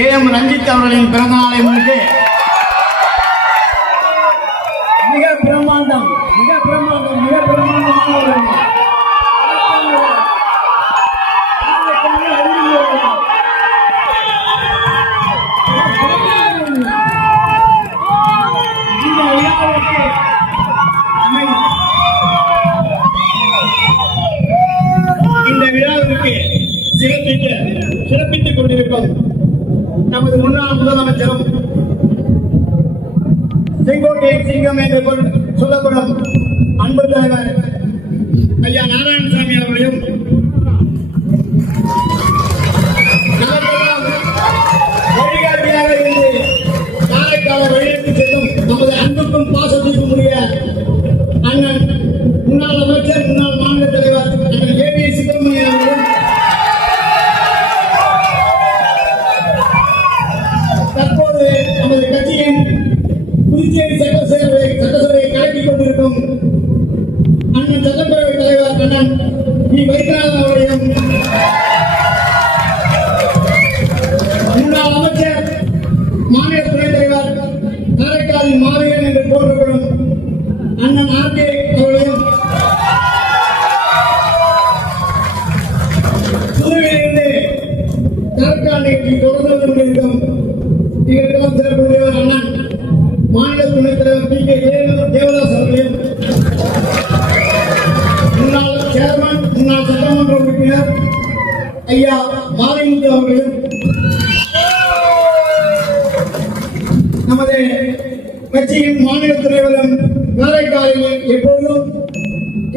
AM Ranjith அவர்களின் பிறந்த நாளை முன்னிட்டு மிக பிரம்மாண்டம் இந்த விழாவிற்கு சிறப்பித்துக் கொண்டிருக்கும் நமது முன்னாள் முதலமைச்சரும் செங்கோட்டையின் சிங்கம் என்று சொல்லப்படும் அன்பு தலைவர் ஐயா நாராயணசாமி அவர்களையும் வழிகாட்டியாக இருந்து காரைக்கால வழிநடத்தி செல்லும் நமது அன்புக்கும் பாசத்திற்கும் உரிய அண்ணன் முன்னாள் அமைச்சர் முன்னாள் மாநில தலைவர் அண்ணன் ஏ சுப்பிரமணியன் அவர்களும் தற்போது நமது கட்சியின் புதுச்சேரி சட்டசபையை கலக்கிக் கொண்டிருக்கும் அண்ணன் சட்டப்பேரவைத் தலைவர் அண்ணன் வி வைத்தியநாதன் அவர்களையும் முன்னாள் அமைச்சர் மாநில துணைத் தலைவர் காரைக்காலின் மாவீரன் என்று போற்றப்படும் அண்ணன் ஆர்கே அவர்களையும் புதுவையிலிருந்து காரைக்கால் நிகழ்ச்சி தொடர்ந்து கொண்டிருக்கும் இதற்கெல்லாம் சிறப்பு அண்ணன் மாநில துணைத் தலைவர் பி கே தேவதாஸ் அவர்களையும் முன்னாள் சேர்மன் முன்னாள் சட்டமன்ற உறுப்பினர் ஐயா மாரிமுத்து அவர்களையும் நமது கட்சியின் மாநில தலைவரும் காரைக்காலில் எப்போதும்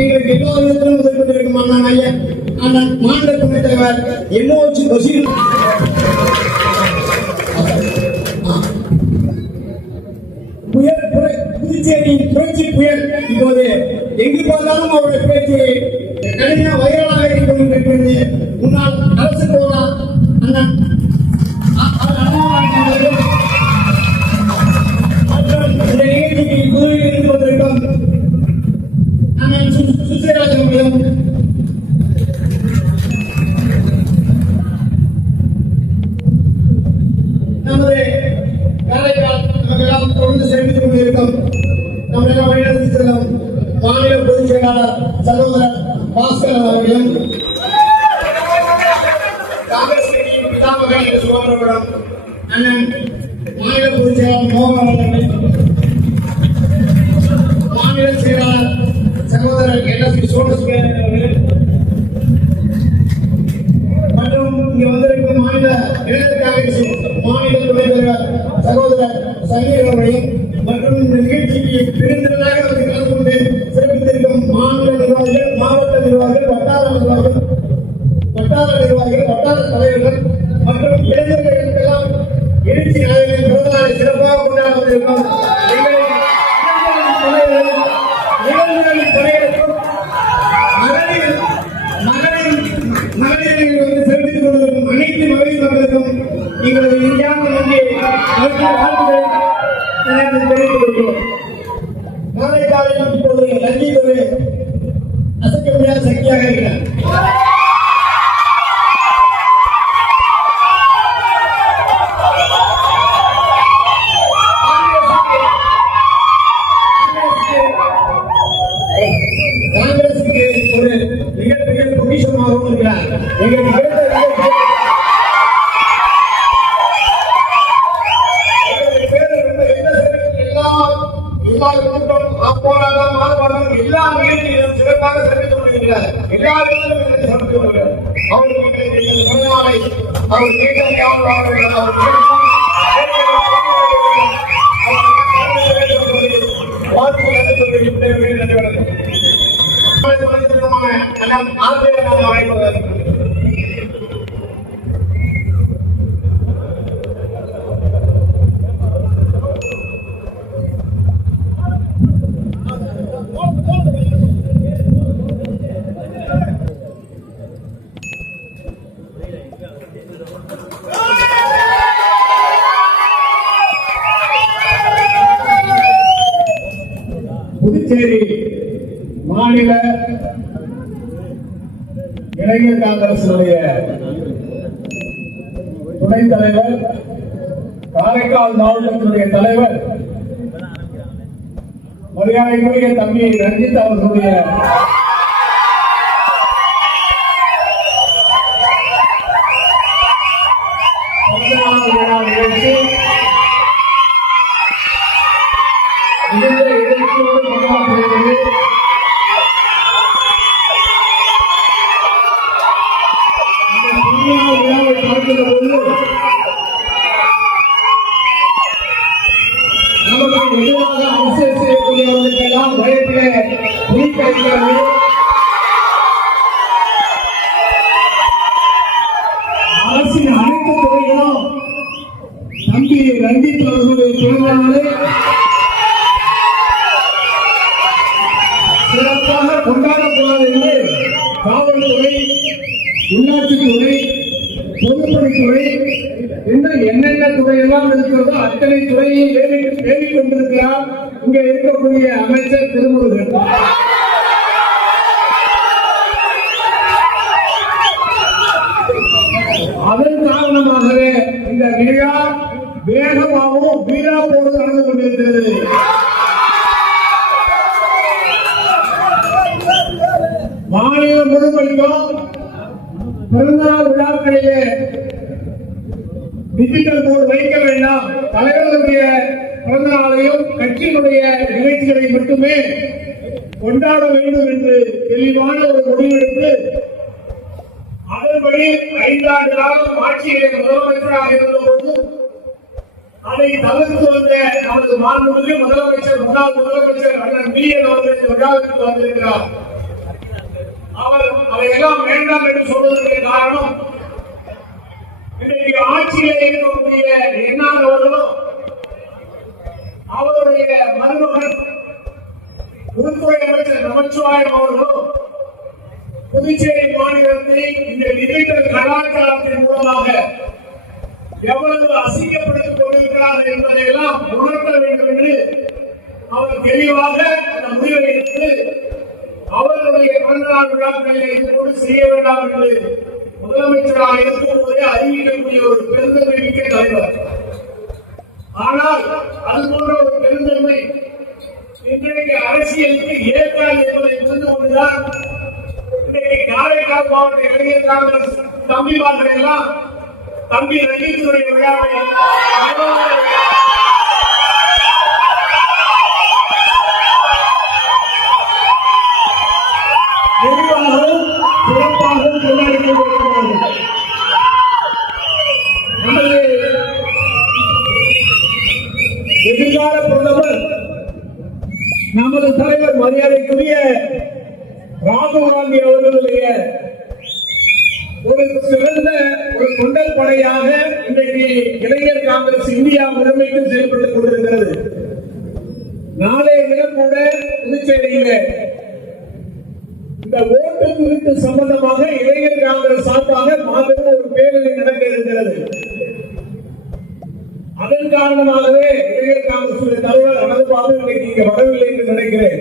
எங்களுக்கு எல்லா விதத்திலும் உதவி கொண்டிருக்கும் அண்ணன் ஐயா அண்ணன் மாநில துணைத் தலைவர் எம்ஓஜி பஷீர் புதுச்சேரியின் புரட்சி புயல் இப்போது எங்கு பார்த்தாலும் அவருடைய பேச்சு கடுமையா வைரலாக கொண்டிருக்கிறது. முன்னாள் அரசு போரா அண்ணன் இந்த நிகழ்ச்சிக்கு புதுவையில் இருந்து வந்திருக்கும் அண்ணன் சுசேராஜ் அவர்களும் நமது காரைக்கால் நமக்கெல்லாம் தொடர்ந்து சேர்த்துக் கொண்டிருக்கும் நம்மளெல்லாம் வழிநடத்தி செல்லும் மாநில பொதுச் செயலாளர் சகோதரர் பாஸ்கர் அவர்களும் காங்கிரஸ் கட்சியின் பிதாமகன் என்று சொல்லப்படும் அண்ணன் மாநில பொதுச் செயலாளர் மோகன் அவர்கள், மாநில செயலாளர் சகோதரர் NSP சோமசுந்தரன் அவர்கள் மற்றும் இங்கு வந்திருக்கும் மாநில இளைஞர் காங்கிரஸ் மாநில துணைத் தலைவர் சகோதரர் சங்கீர் அவர்களையும் மற்றும் இந்த நிகழ்ச்சிக்கு பெருந்திரளாக கலந்து கொண்டு சிறப்பித்திருக்கும் மாநில நிர்வாகிகள், மாவட்ட நிர்வாகிகள், வட்டார நிர்வாகிகள், வட்டார தலைவர்கள் மற்றும் இளைஞர்களுக்கெல்லாம் எழுச்சி நாயகன் பிறந்த நாளை சிறப்பாக கொண்டாட வந்திருக்கும் நிகழ்வுகளின் படையெடுக்கும் மகளிர் வந்து சிறப்பித்துக் கொண்டிருக்கும் அனைத்து மகளிர் மக்களுக்கும் எங்களது இந்தியாவில் தெரிவித்துக் கொள்கிறோம். காரைக்காலில் இப்போது ரஞ்சித் ஒரு அசைக்க முடியாத சக்தியாக இருக்கிறார். காங்கிரசுக்கு ஒரு மிகப்பெரிய பொக்கிஷமாகவும் இருக்கிறார். எங்களுக்கு போராட்டம் ஆர்ப்பாட்டம் எல்லா நிகழ்ச்சிகளும் சிறப்பாக சிறப்பித்துக் கொண்டிருக்கிறார். எல்லா இடங்களிலும் சிறப்பித்துக் கொள்கிறார். அவருக்கு அவர் புதுச்சேரி மாநில இளைஞர் காங்கிரசினுடைய துணைத் தலைவர் காரைக்கால் மாவட்டத்தினுடைய தலைவர் மரியாதைக்குரிய தம்பி ரஞ்சித் அவர்களுடைய நிகழ்ச்சி நமக்கு எதிராக அரசியல் செய்யக்கூடியவர்களுக்கெல்லாம் பயத்திலே குறிப்பிடுகிறது. அரசின் அனைத்து துறைகளும் தம்பி ரஞ்சித் அவர்களுடைய பிறந்த நாளை சிறப்பாக கொண்டாடக்கூடாது என்று காவல்துறை, உள்ளாட்சித்துறை, பொதுப்பணித்துறை இன்னும் என்னென்ன துறையெல்லாம் இருக்கிறதோ அத்தனை துறையை ஏவி கொண்டிருக்கிறார் இங்க இருக்கக்கூடிய அமைச்சர் திருமுருகன். அதன் காரணமாகவே இந்த விழா வேகமாகவும் வீராப்போடு நடந்து கொண்டிருக்கிறது. மாநிலம் முழுவதும் பிறந்தநாள் விழாக்களிலே டிஜிட்டல் போர்டு வைக்க வேண்டாம், தலைவர்களுடைய பிறந்த நாளையும் கட்சியினுடைய நிகழ்ச்சிகளை மட்டுமே கொண்டாட வேண்டும் என்று தெளிவான ஒரு முடிவெடுத்து அதன்படி 5 ஆண்டு காலம் ஆட்சியிலே முதலமைச்சராக இருந்தபோது அதை தவிர்த்து வந்த நமது மாண்புமிகு முதலமைச்சர், முன்னாள் முதலமைச்சர் அண்ணன் பிஎன் அவர்கள் இந்த விழாவிற்கு வந்திருக்கிறார். அவர் அதையெல்லாம் வேண்டாம் என்று சொல்வதற்கு காரணம், இன்றைக்கு ஆட்சியிலே இருக்கக்கூடிய என்ஆர் அவர்களும் அவருடைய மருமகன் உள்துறை அமைச்சர் நமச்சிவாயம் அவர்களும் புதுச்சேரி மாநிலத்தை இந்த டிஜிட்டல் கலாச்சாரத்தின் மூலமாக எவ்வளவு அசிங்கப்படுத்திக் கொண்டிருக்கிறார்கள் என்பதையெல்லாம் உணர்த்த வேண்டும் என்று அவர் தெளிவாக அந்த முடிவை எடுத்து அவர்களுடைய பிறந்தநாள் விழாக்களில் இதுபோது செய்ய வேண்டாம் என்று முதலமைச்சராக இருக்கும்போதே அறிவிக்கக்கூடிய ஒரு பெருந்தன்மை மிக்க தலைவர். ஆனால் அது போன்ற ஒரு பெருந்தன்மை இன்றைக்கு அரசியலுக்கு ஏற்காது என்பதை புரிந்து கொண்டுதான் இன்றைக்கு காரைக்கால் மாவட்ட இளைஞர் காங்கிரஸ் தம்பிமார்கள் எல்லாம் தம்பி ரஞ்சித்துடைய விழாவை விரிவாகவும் சிறப்பாகவும் கொண்டாடி கொண்டிருக்கிறார்கள். நமது எதிர்கால பிரதமர், நமது தலைவர் மரியாதைக்குரிய ராகுல் காந்தி அவர்களுடைய ஒரு சிறந்த ஒரு தொண்டல் படையாக இன்றைக்கு இளைஞர் காங்கிரஸ் இந்தியா முழுமைக்கு செயல்பட்டுக் கொண்டிருக்கிறது. நாளைய தினம் கூட புதுச்சேரியில இந்த ஓட்டு குறித்து சம்பந்தமாக இளைஞர் காங்கிரஸ் சார்பாக மாபெரும் ஒரு பேரணி நடக்க இருக்கிறது. அதன் காரணமாகவே இளைஞர் காங்கிரஸ் தலைவர் அனந்தபாபு இன்றைக்கு இங்க வரவில்லை என்று நினைக்கிறேன்.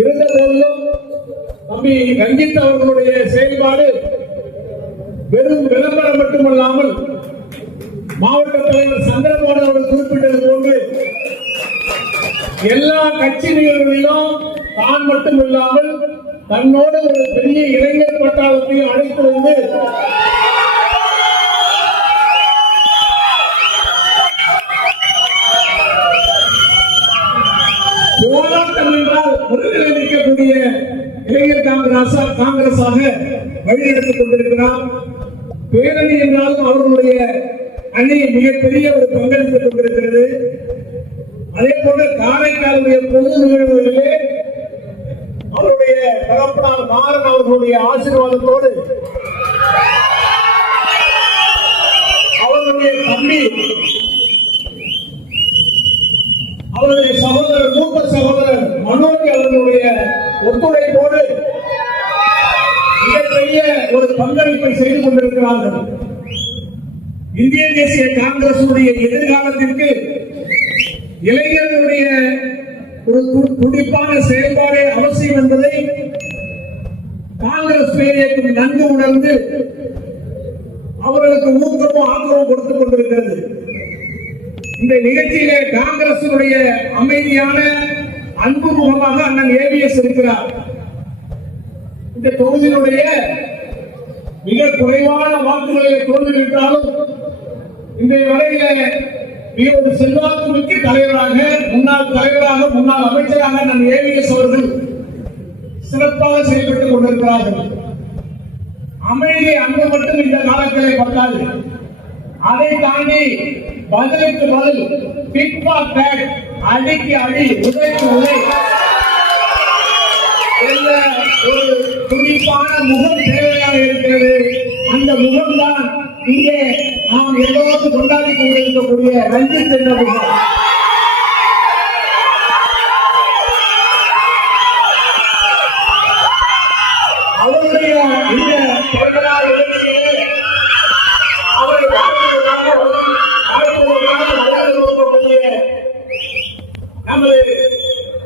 இருந்த போதிலும் தம்பி ரஞ்சித் அவர்களுடைய செயல்பாடு வெறும் விளம்பரம் மட்டுமல்லாமல் மாவட்ட தலைவர் சந்திரமோகன் அவர்கள் குறிப்பிட்டது போன்று எல்லா கட்சி நிகழ்வுகளிலும் தான் மட்டும் இல்லாமல் தன்னோடு ஒரு பெரிய இளைஞர் பட்டாளத்தையும் அழைத்து வந்து போராட்டம் என்றால் முருகனை நிற்கக்கூடிய இளைஞர் காங்கிரஸாக வழிநடத்திக் கொண்டிருக்கிறார். பேரணி என்றாலும் அவர்களுடைய அணி மிகப்பெரிய ஒரு பங்களித்துக் கொண்டிருக்கிறது. அதே போல காரைக்காலுடைய பொது நிகழ்வுகளிலே அவருடைய தகப்பனார் மாறன் அவர்களுடைய ஆசீர்வாதத்தோடு அவருடைய தம்பி, அவருடைய சகோதரர், மூத்த சகோதரர் மனோஜ் அவர்களுடைய ஒத்துழைப்போடு மிகப்பெரிய ஒரு பங்களிப்பை செய்து கொண்டிருக்கிறார்கள். இந்திய தேசிய காங்கிரஸ் எதிர்காலத்திற்கு இளைஞர்களுடைய ஒரு துடிப்பான செயல்பாடு அவசியம் என்பதை காங்கிரஸ் பேரியக்கம் நன்கு உணர்ந்து அவர்களுக்கு ஊக்கமும் ஆதரவும் கொடுத்துக் கொண்டிருக்கிறது. இந்த நிகழ்ச்சியிலே காங்கிரசுடைய அமைதியான அன்பு முகமாக அண்ணன் ஏவிஎஸ் இருக்கிறார். இந்த தொகுதியினுடைய மிக குறைவான வாக்குகளை தோல்விவிட்டாலும் இன்றைய வரையில மிக ஒரு செல்வாக்கு மிக்க தலைவராக, முன்னாள் அமைச்சராக அண்ணன் ஏவிஎஸ் அவர்கள் சிறப்பாக செயல்பட்டுக் கொண்டிருக்கிறார்கள். அமைதி அன்பு மட்டும் இந்த காலத்திலே பத்தாது, அதை தாண்டி பதிலுக்கு பதில், பிக் ஃபார் பேட், அடிக்கு அடி, உதைக்கு உதை என்ற ஒரு துடிப்பான முகம் தேவையாக இருக்கிறது. அந்த முகம்தான் இங்கே நாம் எல்லோரும் கொண்டாடி கொண்டிருக்கக்கூடிய ரஞ்சித் என்ற முகம். அவருடைய இந்த தேர்தலாக இருக்கிறது. அவரை நமது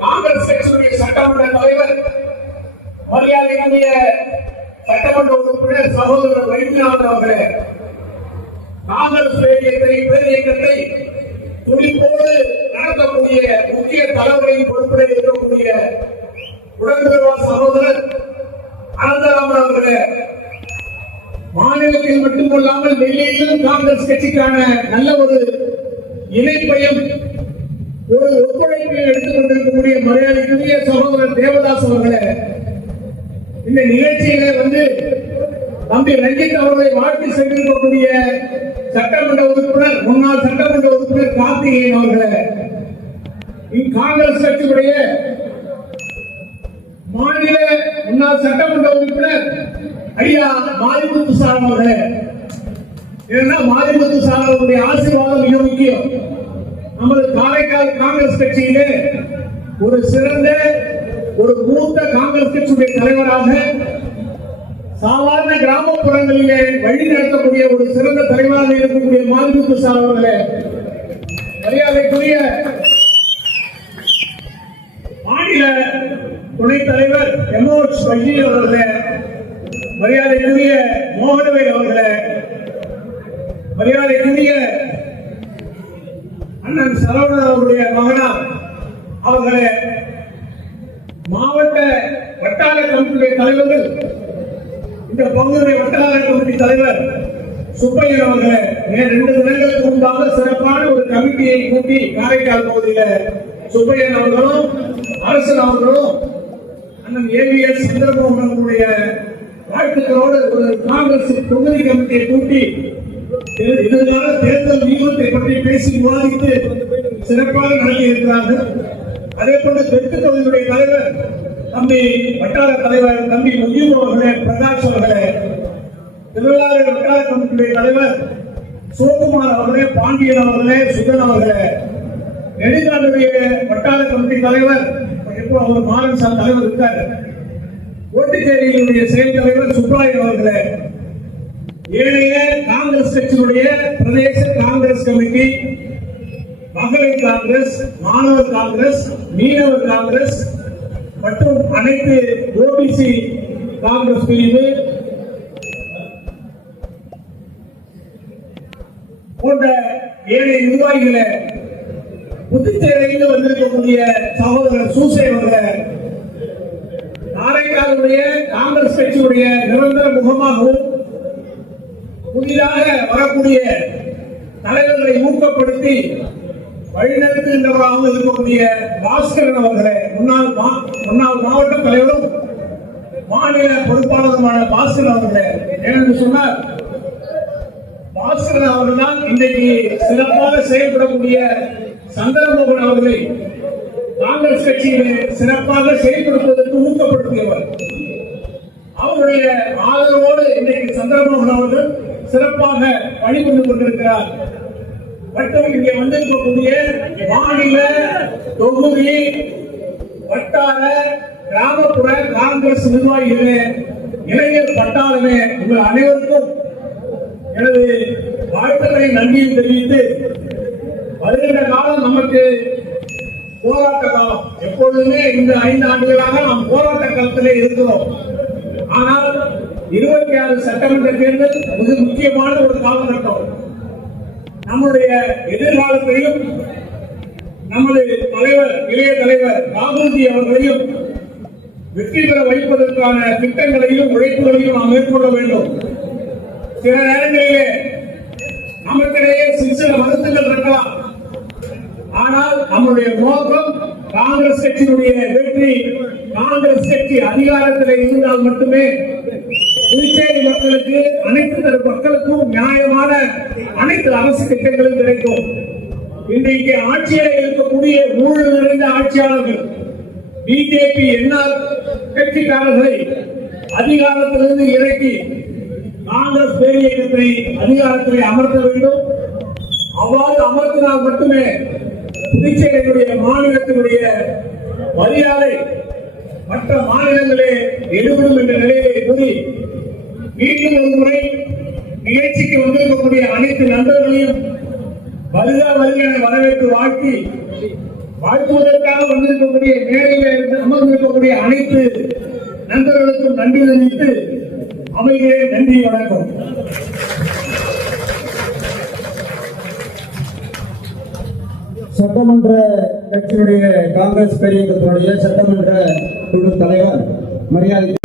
காங்கிரஸ் கட்சியுடைய சட்டமன்ற தலைவர், மரியாதைக்குரிய சட்டமன்ற உறுப்பினர் சகோதரர் வைத்தியநாதன் அவர்களே, காங்கிரஸ் பேரியக்கத்தை துடிப்போடு நடத்தக்கூடிய முக்கிய தலைவரின் பொறுப்பில் இருக்கக்கூடிய உடன்பிறவார் சகோதரர் அனந்தராமன் அவர்களே, மாநிலத்தில் மட்டுமல்லாமல் டெல்லியிலும் காங்கிரஸ் கட்சிக்கான நல்ல ஒரு இணைப்பையும் ஒரு ஒத்துழைப்பையும் எடுத்துக் கொண்டிருக்கக்கூடிய மரியாதைக்குரிய சகோதரர் தேவதாஸ் அவர்களே, இந்த நிகழ்ச்சியிலே வந்து தம்பி ரஞ்சித் அவர்களை வாழ்த்து சென்றிருக்கக்கூடிய சட்டமன்ற உறுப்பினர், முன்னாள் சட்டமன்ற உறுப்பினர் கார்த்திகேயன் அவர்களே, காங்கிரஸ் கட்சியுடைய மாநில முன்னாள் சட்டமன்ற உறுப்பினர் ஐயா மாரிமுத்து சார் அவர்களே, ஏன்னா மாரிமுத்து சார் அவருடைய ஆசீர்வாதம் மிக முக்கியம். நமது காரைக்கால் காங்கிரஸ் கட்சியிலே ஒரு சிறந்த ஒரு மூத்த காங்கிரஸ் கட்சியுடைய தலைவராக, சாதாரண கிராமப்புறங்களிலே வழி நடத்தக்கூடிய ஒரு சிறந்த தலைவராக இருக்கக்கூடிய மாரிமுத்து சார் அவர்களே, மரியாதைக்குரிய மாநில துணைத் தலைவர் எம்ஓஎச் வஜி அவர்களே, மரியாதைக்குரிய மோகனவேல் அவர்களே, மரியாதைக்குரிய அண்ணன் சரவணன் அவருடைய மகனார் அவர்களே, மாவட்ட வட்டார கமிட்டியுடைய தலைவர்கள், இந்த பகுதியுடைய வட்டார கமிட்டி தலைவர் சுப்பையன் அவர்களே, 2 தினங்களுக்கு முன்பாக சிறப்பான ஒரு கமிட்டியை கூட்டி காரைக்கால் பகுதியில சுப்பையன் அவர்களும் அரசன் அவர்களும் அண்ணன் ஏவிஎஸ் சந்திரமோகன் அவர்களுடைய வாழ்த்துக்களோடு ஒரு காங்கிரஸ் தொகுதி கமிட்டியை கூட்டி எதிர்கால தேர்தல் வியூகத்தை பற்றி பேசி விவாதித்து சிறப்பாக நடத்தி இருக்கிறார்கள். அதே போன்று தெற்கு தொகுதியுடைய தலைவர் தம்பி வட்டார தலைவர் தம்பி முஜீப் அவர்களே, பிரகாஷ் அவர்களே, திருவிழாவில் வட்டார கமிட்டியுடைய தலைவர் சிவகுமார் அவர்களே, பாண்டியன் அவர்களே, சுதன் அவர்களே, நெடுங்காடுடைய வட்டார கமிட்டி தலைவர் அவர் மாறன் சார் தலைவர் இருக்காரு, ஓட்டுச்சேரியினுடைய செயல் தலைவர் சுப்ராயன் அவர்களே, ஏழைய காங்கிரஸ் கட்சியினுடைய பிரதேச காங்கிரஸ் கமிட்டி, மகளிர் காங்கிரஸ், மாணவர் காங்கிரஸ், மீனவர் காங்கிரஸ் மற்றும் அனைத்து ஓபிசி காங்கிரஸ் பிரிவு போன்ற ஏழை நிர்வாகிகளை, புதுச்சேரியில் வந்திருக்கக்கூடிய சகோதரர் சூசை அவர்கள், காரைக்காலுடைய காங்கிரஸ் கட்சியுடைய நிரந்தர முகமாகவும் புதிதாக வரக்கூடிய தலைவர்களை ஊக்கப்படுத்தி வழிநடத்துகின்றவராகவும் இருக்கக்கூடிய பாஸ்கரன் அவர்களே, முன்னாள் மாவட்ட தலைவரும் மாநில பொறுப்பாளருமான பாஸ்கரன் அவர்களே, ஏனென்று சொன்னால் பாஸ்கரன் அவர்கள் தான் இன்றைக்கு சிறப்பாக செயல்படக்கூடிய சந்திரமோகன் அவர்களை காங்கிரஸ் கட்சியிலே சிறப்பாக செயல்படுத்துவதற்கு ஊக்கப்படுத்தியவர். அவருடைய ஆதரவோடு இன்றைக்கு சந்திரமோகன் அவர்கள் சிறப்பாக பணிபுரிந்து கொண்டிருக்கிறார். மற்றும் இங்கே வந்திருக்கக்கூடிய மாநில தொகுதி வட்டார கிராமப்புற காங்கிரஸ் நிர்வாகிகளே, இளைஞர் பட்டாளமே, உங்கள் அனைவருக்கும் எனது வாழ்த்துக்களை நன்றியும் தெரிவித்து, வருகின்ற காலம் நமக்கு போராட்ட காலம். எப்பொழுதுமே இந்த 5 ஆண்டுகளாக நாம் போராட்ட காலத்திலே இருக்கிறோம். ஆனால் 26 சட்டமன்ற தேர்தல் மிக முக்கியமான ஒரு காலகட்டம். நம்முடைய எதிர்காலத்தையும் நமது தலைவர் இளைய தலைவர் ராகுல்ஜி அவர்களையும் வெற்றி பெற வைப்பதற்கான திட்டங்களையும் உழைப்புகளையும் நாம் மேற்கொள்ள வேண்டும். சில நேரங்களிலே நமக்கிடையே சில வருத்தங்கள் இருக்கலாம். ஆனால் நம்முடைய நோக்கம் காங்கிரஸ் கட்சியினுடைய வெற்றி. காங்கிரஸ் கட்சி அதிகாரத்தில் இருந்தால் மட்டுமே புதுச்சேரி மக்களுக்கு அனைத்து தரப்பு மக்களுக்கும் நியாயமான அனைத்து அரசு திட்டங்களும் கிடைக்கும். இன்றைக்கு ஆட்சியில் இருக்கக்கூடிய ஊழல் நிறைந்த ஆட்சியாளர்கள் பிஜேபி என்ஆர் கட்சிக்காரர்களை அதிகாரத்திலிருந்து இறக்கி காங்கிரஸ் பேரியக்கத்தை அதிகாரத்தில் அமர்த்த வேண்டும். அவ்வாறு அமர்த்தினால் மட்டுமே புதுச்சேரியினுடைய மாநிலத்தினுடைய மரியாதை மற்ற மாநிலங்களே எடுபடும் என்ற நிலையை கூறி மீண்டும் ஒரு முறை நிகழ்ச்சிக்கு வந்திருக்கக்கூடிய அனைத்து நண்பர்களையும் வருக என வரவேற்று வாழ்த்துவதற்காக வந்திருக்கக்கூடிய மேடையில் அமர்ந்திருக்கக்கூடிய அனைத்து நண்பர்களுக்கும் நன்றி தெரிவித்து அமைகிறேன். நன்றி, வணக்கம். சட்டமன்ற கட்சியினுடைய காங்கிரஸ் பேரியக்கத்தினுடைய சட்டமன்ற குழு தலைவர் மரியாதை